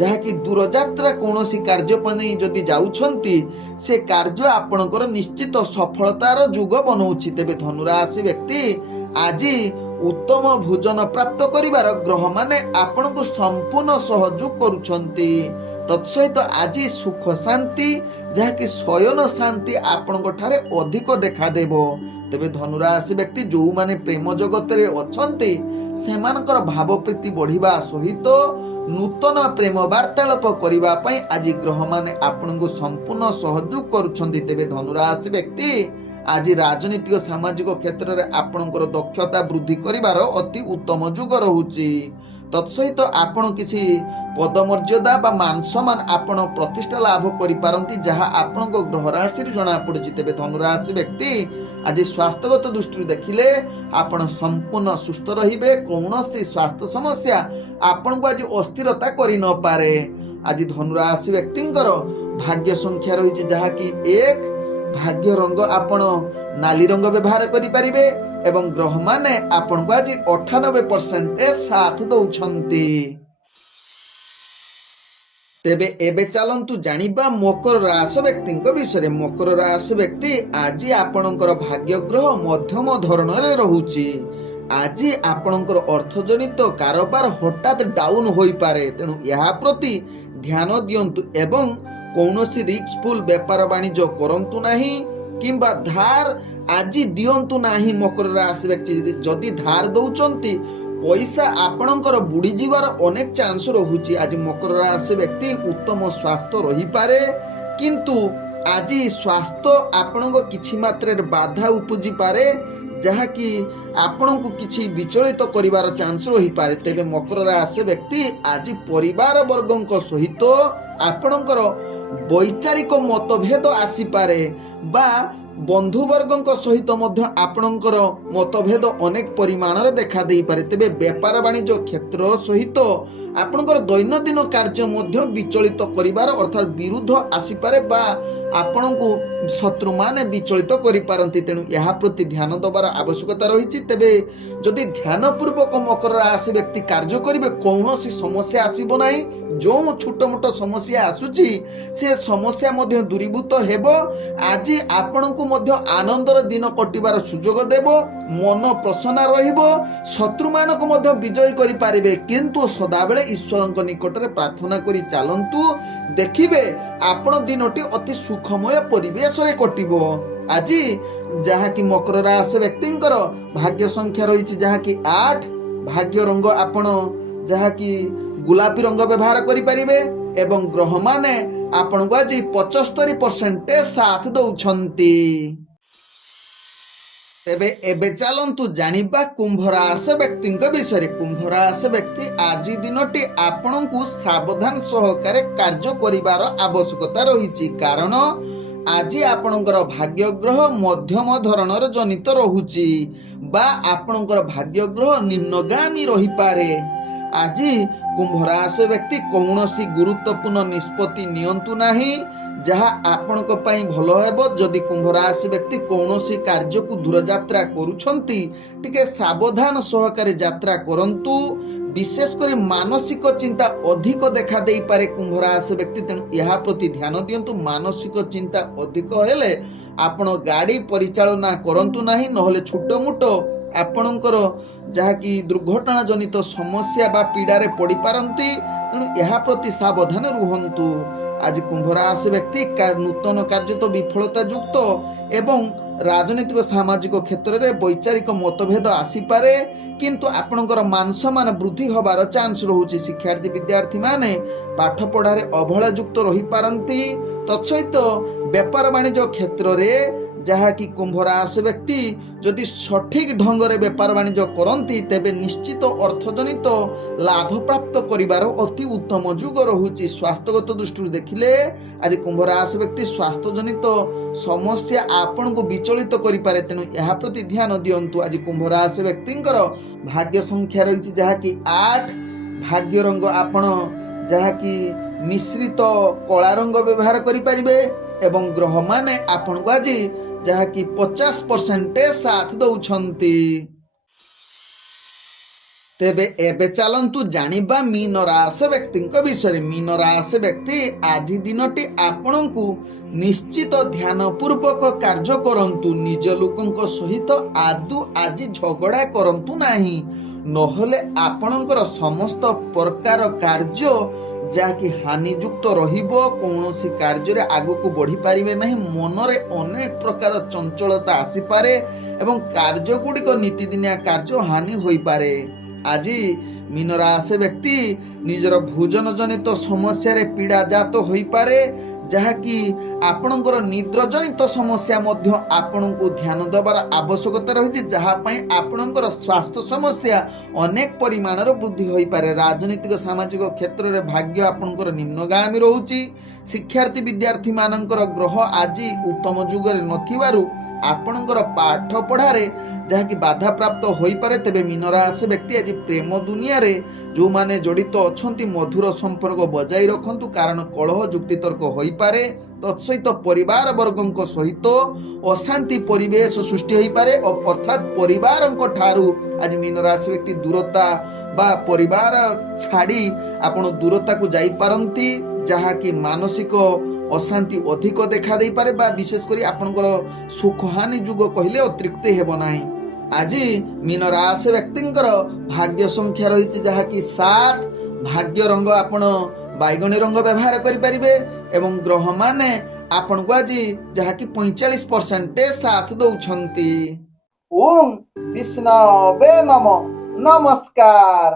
ଯାହାକି ଦୂରଯାତ୍ରା କୌଣସି କାର୍ଯ୍ୟ ପାଇଁ ଯଦି ଯାଉଛନ୍ତି, ସେ କାର୍ଯ୍ୟ ଆପଣଙ୍କର ନିଶ୍ଚିତ ସଫଳତାର ଯୁଗ ବନଉଛି। ତେବେ ଧନୁ ରାଶି ବ୍ୟକ୍ତି ଆଜି ଉତ୍ତମ ଭୋଜନ ପ୍ରାପ୍ତ କରିବାର ଗ୍ରହମାନେ ଆପଣଙ୍କୁ ସମ୍ପୂର୍ଣ୍ଣ ସହଯୋଗ କରୁଛନ୍ତି। ତତ୍ସହିତ ଆଜି ସୁଖ ଶାନ୍ତି ଯାହାକି ଶୟନ ଶାନ୍ତି ଆପଣଙ୍କ ଠାରେ ଅଧିକ ଦେଖାଦେବ। ତେବେ ଧନୁ ରାଶି ବ୍ୟକ୍ତି ଯେଉଁମାନେ ପ୍ରେମ ଜଗତରେ ଅଛନ୍ତି, ସେମାନଙ୍କର ଭାବପ୍ରୀତି ବଢିବା ସହିତ ନୂତନ ପ୍ରେମ ବାର୍ତ୍ତାଳାପ କରିବା ପାଇଁ ଆଜି ଗ୍ରହମାନେ ଆପଣଙ୍କୁ ସମ୍ପୂର୍ଣ୍ଣ ସହଯୋଗ କରୁଛନ୍ତି। ତେବେ ଧନୁ ରାଶି ବ୍ୟକ୍ତି ଆଜି ରାଜନୈତିକ ସାମାଜିକ କ୍ଷେତ୍ରରେ ଆପଣଙ୍କର ଦକ୍ଷତା ବୃଦ୍ଧି କରିବାର ଅତି ଉତ୍ତମ ଯୁଗ ରହୁଛି। ତତ୍ସହିତ ଆପଣ କିଛି ପଦମର୍ଯ୍ୟାଦା ବା ମାନସମ୍ମାନ ଆପଣ ପ୍ରତିଷ୍ଠା ଲାଭ କରିପାରନ୍ତି, ଯାହା ଆପଣଙ୍କ ଗ୍ରହ ରାଶିରୁ ଜଣାପଡୁଛି। ତେବେ ଧନୁ ରାଶି ବ୍ୟକ୍ତି ଆଜି ସ୍ୱାସ୍ଥ୍ୟଗତ ଦୃଷ୍ଟିରୁ ଦେଖିଲେ ଆପଣ ସମ୍ପୂର୍ଣ୍ଣ ସୁସ୍ଥ ରହିବେ। କୌଣସି ସ୍ୱାସ୍ଥ୍ୟ ସମସ୍ୟା ଆପଣଙ୍କୁ ଆଜି ଅସ୍ଥିରତା କରିନପାରେ। ଆଜି ଧନୁ ରାଶି ବ୍ୟକ୍ତିଙ୍କର ଭାଗ୍ୟ ସଂଖ୍ୟା ରହିଛି ଯାହାକି 1। ଭାଗ୍ୟ ରଙ୍ଗ ଆପଣ ନାଲି ରଙ୍ଗ ବ୍ୟବହାର କରିପାରିବେ ଏବଂ ଗ୍ରହମାନେ ଆପଣଙ୍କୁ ଆଜି 98% ସାଥ ଦଉଛନ୍ତି। ତେବେ ଏବେ ଚାଲନ୍ତୁ ଜାଣିବା ମକର ରାଶି ବ୍ୟକ୍ତିଙ୍କ ବିଷୟରେ। ମକର ରାଶି ବ୍ୟକ୍ତି ଆଜି ଆପଣଙ୍କର ଭାଗ୍ୟ ଗ୍ରହ ମଧ୍ୟମ ଧରଣରେ ରହୁଛି। ଆଜି ଆପଣଙ୍କର ଅର୍ଥଜନିତ କାରବାର ହଠାତ୍ ଡାଉନ ହୋଇପାରେ, ତେଣୁ ଏହା ପ୍ରତି ଧ୍ୟାନ ଦିଅନ୍ତୁ ଏବଂ କୌଣସି ରିସ୍କଫୁଲ ବେପାର ବାଣିଜ୍ୟ କରନ୍ତୁ ନାହିଁ କିମ୍ବା ଧାର ଆଜି ଦିଅନ୍ତୁ ନାହିଁ। ମକର ରାଶି ବ୍ୟକ୍ତି ଯଦି ଧାର ଦଉଛନ୍ତି, ପଇସା ଆପଣଙ୍କର ବୁଡ଼ିଯିବାର ଅନେକ ଚାନ୍ସ ରହୁଛି। ଆଜି ମକର ରାଶି ବ୍ୟକ୍ତି ଉତ୍ତମ ସ୍ୱାସ୍ଥ୍ୟ ରହିପାରେ, କିନ୍ତୁ ଆଜି ସ୍ୱାସ୍ଥ୍ୟ ଆପଣଙ୍କ କିଛି ମାତ୍ରାରେ ବାଧା ଉପୁଜିପାରେ, ଯାହାକି ଆପଣଙ୍କୁ କିଛି ବିଚଳିତ କରିବାର ଚାନ୍ସ ରହିପାରେ। ତେବେ ମକର ରାଶି ବ୍ୟକ୍ତି ଆଜି ପରିବାର ବର୍ଗଙ୍କ ସହିତ ଆପଣଙ୍କର ବୈଚାରିକ ମତଭେଦ ଆସିପାରେ ବା ବନ୍ଧୁବର୍ଗଙ୍କ ସହିତ ମଧ୍ୟ ଆପଣଙ୍କର ମତଭେଦ ଅନେକ ପରିମାଣରେ ଦେଖା ଦେଇପାରେ। ତେବେ ବେପାର ବାଣିଜ୍ୟ କ୍ଷେତ୍ର ସହିତ ଆପଣଙ୍କର ଦୈନନ୍ଦିନ କାର୍ଯ୍ୟ ମଧ୍ୟ ବିଚଳିତ କରିବାର ଅର୍ଥାତ୍ ବିରୁଦ୍ଧ ଆସିପାରେ ବା ଆପଣଙ୍କୁ ଶତ୍ରୁମାନେ ବିଚଳିତ କରିପାରନ୍ତି, ତେଣୁ ଏହା ପ୍ରତି ଧ୍ୟାନ ଦେବାର ଆବଶ୍ୟକତା ରହିଛି। ତେବେ ଯଦି ଧ୍ୟାନପୂର୍ବକ ମକର ରାଶି ବ୍ୟକ୍ତି କାର୍ଯ୍ୟ କରିବେ, କୌଣସି ସମସ୍ୟା ଆସିବ ନାହିଁ। ଯେଉଁ ଛୋଟ ମୋଟ ସମସ୍ୟା ଆସୁଛି, ସେ ସମସ୍ୟା ମଧ୍ୟ ଦୂରୀଭୂତ ହେବ। ଆଜି ଆପଣଙ୍କୁ ମଧ୍ୟ ଆନନ୍ଦର ଦିନ କଟିବାର ସୁଯୋଗ ଦେବ, ମନ ପ୍ରସନ୍ନ ରହିବ, ଶତ୍ରୁମାନଙ୍କୁ ମଧ୍ୟ ବିଜୟୀ କରିପାରିବେ। କିନ୍ତୁ ସଦାବେଳେ ଈଶ୍ୱରଙ୍କ ନିକଟରେ ପ୍ରାର୍ଥନା କରି ଚାଲନ୍ତୁ, ଦେଖିବେ ଆପଣ ଦିନଟି ଅତି ସୁଖମୟ ପରିବେଶରେ କଟିବ। ଆଜି ଯାହାକି ମକର ରାଶି ବ୍ୟକ୍ତିଙ୍କର ଭାଗ୍ୟ ସଂଖ୍ୟା ରହିଛି ଯାହାକି 8। ଭାଗ୍ୟ ରଙ୍ଗ ଆପଣ ଯାହାକି ଗୋଲାପୀ ରଙ୍ଗ ବ୍ୟବହାର କରିପାରିବେ ଏବଂ ଗ୍ରହମାନେ ଆପଣଙ୍କୁ ଆଜି 75% ସାଥ ଦଉଛନ୍ତି। ତେବେ ଏବେ ଚାଲନ୍ତୁ ଜାଣିବା କୁମ୍ଭ ରାଶି ବ୍ୟକ୍ତିଙ୍କ ବିଷୟରେ। କୁମ୍ଭ ରାଶି ବ୍ୟକ୍ତି ଆଜି ଦିନଟି ଆପଣଙ୍କୁ ସାବଧାନ ସହକାରେ କାର୍ଯ୍ୟ କରିବାର ଆବଶ୍ୟକତା ରହିଛି, କାରଣ ଆଜି ଆପଣଙ୍କର ଭାଗ୍ୟ ଗ୍ରହ ମଧ୍ୟମ ଧରଣର ଜନିତ ରହୁଛି ବା ଆପଣଙ୍କର ଭାଗ୍ୟ ଗ୍ରହ ନିମ୍ନଗାମୀ ରହିପାରେ। ଆଜି କୁମ୍ଭ ରାଶି ବ୍ୟକ୍ତି କୌଣସି ଗୁରୁତ୍ୱପୂର୍ଣ୍ଣ ନିଷ୍ପତ୍ତି ନିଅନ୍ତୁ ନାହିଁ, ଯାହା ଆପଣଙ୍କ ପାଇଁ ଭଲ ହେବ। ଯଦି କୁମ୍ଭ ରାଶି ବ୍ୟକ୍ତି କୌଣସି କାର୍ଯ୍ୟକୁ ଦୂରଯାତ୍ରା କରୁଛନ୍ତି ଟିକେ ସାବଧାନ ସହକାରେ ଯାତ୍ରା କରନ୍ତୁ। ବିଶେଷ କରି ମାନସିକ ଚିନ୍ତା ଅଧିକ ଦେଖା ଦେଇପାରେ କୁମ୍ଭ ରାଶି ବ୍ୟକ୍ତି, ତେଣୁ ଏହା ପ୍ରତି ଧ୍ୟାନ ଦିଅନ୍ତୁ। ମାନସିକ ଚିନ୍ତା ଅଧିକ ହେଲେ ଆପଣ ଗାଡ଼ି ପରିଚାଳନା କରନ୍ତୁ ନାହିଁ, ନହେଲେ ଛୋଟମୋଟ ଆପଣଙ୍କର ଯାହାକି ଦୁର୍ଘଟଣା ଜନିତ ସମସ୍ୟା ବା ପୀଡ଼ାରେ ପଡ଼ିପାରନ୍ତି। ତେଣୁ ଏହା ପ୍ରତି ସାବଧାନ ରୁହନ୍ତୁ। ଆଜି କୁମ୍ଭ ରାଶି ବ୍ୟକ୍ତି ନୂତନ କାର୍ଯ୍ୟ ତ ବିଫଳତା ଯୁକ୍ତ ଏବଂ ରାଜନୈତିକ ସାମାଜିକ କ୍ଷେତ୍ରରେ ବୈଚାରିକ ମତଭେଦ ଆସିପାରେ, କିନ୍ତୁ ଆପଣଙ୍କର ମାନ ସମ୍ମାନ ବୃଦ୍ଧି ହେବାର ଚାନ୍ସ ରହୁଛି। ଶିକ୍ଷାର୍ଥୀ ବିଦ୍ୟାର୍ଥୀମାନେ ପାଠ ପଢ଼ାରେ ଅବହେଳା ଯୁକ୍ତ ରହିପାରନ୍ତି। ତତ୍ସହିତ ବେପାର ବାଣିଜ୍ୟ କ୍ଷେତ୍ରରେ ଯାହାକି କୁମ୍ଭ ରାଶି ବ୍ୟକ୍ତି ଯଦି ସଠିକ ଢଙ୍ଗରେ ବେପାର ବାଣିଜ୍ୟ କରନ୍ତି ତେବେ ନିଶ୍ଚିତ ଅର୍ଥଜନିତ ଲାଭ ପ୍ରାପ୍ତ କରିବାର ଅତି ଉତ୍ତମ ଯୁଗ ରହୁଛି। ସ୍ୱାସ୍ଥ୍ୟଗତ ଦୃଷ୍ଟିରୁ ଦେଖିଲେ ଆଜି କୁମ୍ଭ ରାଶି ବ୍ୟକ୍ତି ସ୍ୱାସ୍ଥ୍ୟଜନିତ ସମସ୍ୟା ଆପଣଙ୍କୁ ବିଚଳିତ କରିପାରେ, ତେଣୁ ଏହା ପ୍ରତି ଧ୍ୟାନ ଦିଅନ୍ତୁ। ଆଜି କୁମ୍ଭ ରାଶି ବ୍ୟକ୍ତିଙ୍କର ଭାଗ୍ୟ ସଂଖ୍ୟା ରହିଛି ଯାହାକି 8। ଭାଗ୍ୟ ରଙ୍ଗ ଆପଣ ଯାହାକି ମିଶ୍ରିତ କଳା ରଙ୍ଗ ବ୍ୟବହାର କରିପାରିବେ ଏବଂ ଗ୍ରହମାନେ ଆପଣଙ୍କୁ ଆଜି ଯାହାକି 50% ସାଥ ଦଉଛନ୍ତି। ତେବେ ଏବେ ଚାଲନ୍ତୁ ଜାଣିବା ମୀନ ରାଶି ବ୍ୟକ୍ତିଙ୍କ ବିଷୟରେ। ମୀନ ରାଶି ବ୍ୟକ୍ତି ଆଜି ଦିନଟି ଆପଣଙ୍କୁ ନିଶ୍ଚିତ ଧ୍ୟାନ ପୂର୍ବକ କାର୍ଯ୍ୟ କରନ୍ତୁ। ନିଜ ଲୋକଙ୍କ ସହିତ ଆଦୌ ଆଜି ଝଗଡ଼ା କରନ୍ତୁ ନାହିଁ, ନହେଲେ ଆପଣଙ୍କର ସମସ୍ତ ପ୍ରକାର କାର୍ଯ୍ୟ ଯାହାକି ହାନିଯୁକ୍ତ ରହିବ। କୌଣସି କାର୍ଯ୍ୟରେ ଆଗକୁ ବଢ଼ିପାରିବେ ନାହିଁ। ମନରେ ଅନେକ ପ୍ରକାର ଚଞ୍ଚଳତା ଆସିପାରେ ଏବଂ କାର୍ଯ୍ୟ ଗୁଡ଼ିକ ନୀତିଦିନିଆ କାର୍ଯ୍ୟ ହାନି ହୋଇପାରେ। ଆଜି ମୀନ ରାଶି ବ୍ୟକ୍ତି ନିଜର ଭୋଜନ ଜନିତ ସମସ୍ୟାରେ ପୀଡ଼ାଜାତ ହୋଇପାରେ, ଯାହାକି ଆପଣଙ୍କର ନିଦ୍ରା ଜନିତ ସମସ୍ୟା ମଧ୍ୟ ଆପଣଙ୍କୁ ଧ୍ୟାନ ଦେବାର ଆବଶ୍ୟକତା ରହିଛି, ଯାହା ପାଇଁ ଆପଣଙ୍କର ସ୍ୱାସ୍ଥ୍ୟ ସମସ୍ୟା ଅନେକ ପରିମାଣର ବୃଦ୍ଧି ହୋଇପାରେ। ରାଜନୈତିକ ସାମାଜିକ କ୍ଷେତ୍ରରେ ଭାଗ୍ୟ ଆପଣଙ୍କର ନିମ୍ନଗାମୀ ରହୁଛି। ଶିକ୍ଷାର୍ଥୀ ବିଦ୍ୟାର୍ଥୀ ମାନଙ୍କର ଗ୍ରହ ଆଜି ଉତ୍ତମ ଯୁଗରେ ନଥିବାରୁ ଆପଣଙ୍କର ପାଠ ପଢ଼ାରେ ଯାହାକି ବାଧାପ୍ରାପ୍ତ ହୋଇପାରେ। ତେବେ ମୀନ ରାଶି ବ୍ୟକ୍ତି ଆଜି ପ୍ରେମ ଦୁନିଆରେ ଯେଉଁମାନେ ଜଡ଼ିତ ଅଛନ୍ତି ମଧୁର ସମ୍ପର୍କ ବଜାଇ ରଖନ୍ତୁ, କାରଣ କଳହ ଯୁକ୍ତିତର୍କ ହୋଇପାରେ। ତତ୍ସହିତ ପରିବାର ବର୍ଗଙ୍କ ସହିତ ଅଶାନ୍ତି ପରିବେଶ ସୃଷ୍ଟି ହୋଇପାରେ, ଅର୍ଥାତ୍ ପରିବାରଙ୍କ ଠାରୁ ଆଜି ମୀନ ରାଶି ବ୍ୟକ୍ତି ଦୂରତା ବା ପରିବାର ଛାଡ଼ି ଆପଣ ଦୂରତାକୁ ଯାଇପାରନ୍ତି, ଯାହାକି ମାନସିକ ଅଶାନ୍ତି ଅଧିକ ଦେଖା ଦେଇପାରେ ବା ବିଶେଷ କରି ଆପଣଙ୍କର ସୁଖହାନି ଯୁଗ କହିଲେ ଅତ୍ୟୁକ୍ତି ହେବ ନାହିଁ। ଆଜି ମୀନ ରାଶି ବ୍ୟକ୍ତିଙ୍କର ଭାଗ୍ୟ ସଂଖ୍ୟା ରହିଛି ଯାହାକି 7। ଭାଗ୍ୟ ରଙ୍ଗ ଆପଣ ବାଇଗଣୀ ରଙ୍ଗ ବ୍ୟବହାର କରିପାରିବେ ଏବଂ ଗ୍ରହମାନେ ଆପଣଙ୍କୁ ଆଜି ଯାହାକି 45% ସାଥ ଦଉଛନ୍ତି। ଓಂ ବିଷ୍ଣବେ ନମଃ। ନମସ୍କାର।